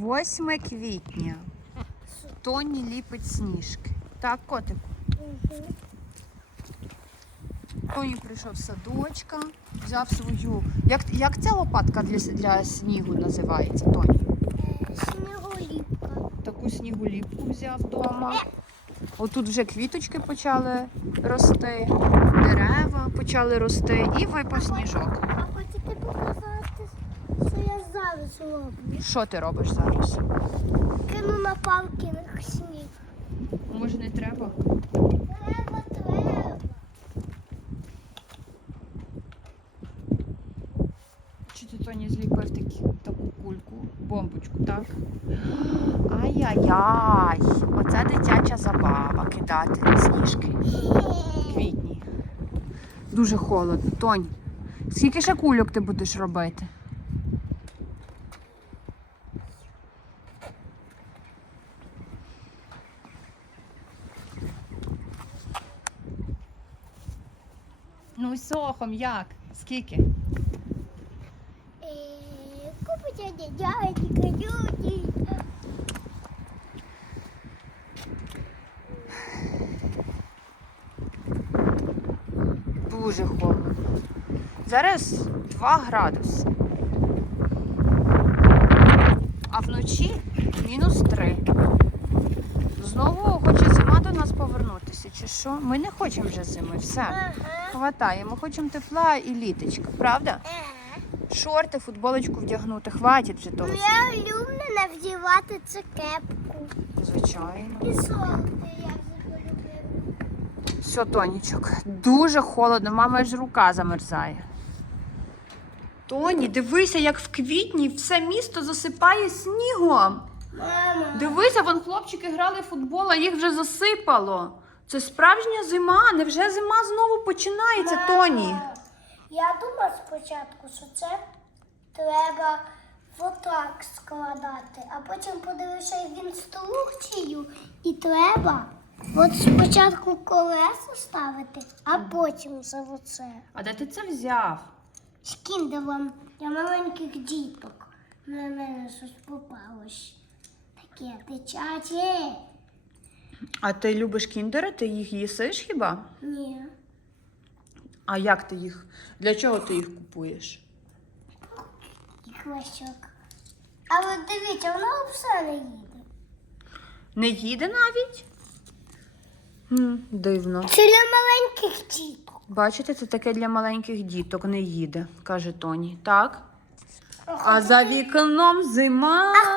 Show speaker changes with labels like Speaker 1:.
Speaker 1: 8 квітня. Тоні ліпить сніжки. Так, котику. Тоні прийшов з садочка, взяв свою. Як, як ця лопатка для, для снігу називається, Тоні?
Speaker 2: Снеголіпка.
Speaker 1: Таку снігуліпку взяв вдома. Отут вже квіточки почали рости, дерева почали рости і випав сніжок.
Speaker 2: А хочете показати, що я зараз роблю?
Speaker 1: Що ти робиш зараз?
Speaker 2: Кину на палкінг сніг.
Speaker 1: Може не треба?
Speaker 2: Треба, треба.
Speaker 1: Чи ти Тоні зліпив такі, таку кульку, бомбочку, так? Ай-яй-яй! Оце дитяча забава кидати сніжки. Квітні. Дуже холодно. Тонь, скільки ще кульок ти будеш робити? Ну, сохом як? Скільки?
Speaker 2: Е, Купить дядька, люди.
Speaker 1: Дуже холодно. Зараз 2 градуси. А вночі мінус 3. Знову повернутися, чи що? Ми не хочемо вже зими, все.
Speaker 2: Ага.
Speaker 1: Хватає, ми хочемо тепла і літочка, правда? Шорти, футболочку вдягнути, хватить вже того.
Speaker 2: Ну, я люблю вдівати цю кепку.
Speaker 1: Звичайно.
Speaker 2: І солти я вже.
Speaker 1: Все, Тонічок, дуже холодно, мама ж рука замерзає. Тоні, дивися, як в квітні все місто засипає снігом.
Speaker 2: Мама.
Speaker 1: Дивися, вон хлопчики грали в футбол, а їх вже засипало. Це справжня зима. Невже зима знову починається, Тоні?
Speaker 2: Я думав спочатку, що це треба отак складати, а потім подивився в інструкцію і треба от спочатку колеса ставити, а потім за оце.
Speaker 1: А де ти це взяв?
Speaker 2: З кіндером для маленьких діток. На мене щось попалось. Таке дитяче.
Speaker 1: А ти любиш кіндери? Ти їх їсиш хіба?
Speaker 2: Ні.
Speaker 1: А як ти їх? Для чого ти їх купуєш?
Speaker 2: Хвощок. А от дивіться, вона все не їде.
Speaker 1: Не їде навіть? М, дивно.
Speaker 2: Це для маленьких діток.
Speaker 1: Бачите, це таке для маленьких діток не їде, каже Тоні. Так? А за вікном зима.
Speaker 2: А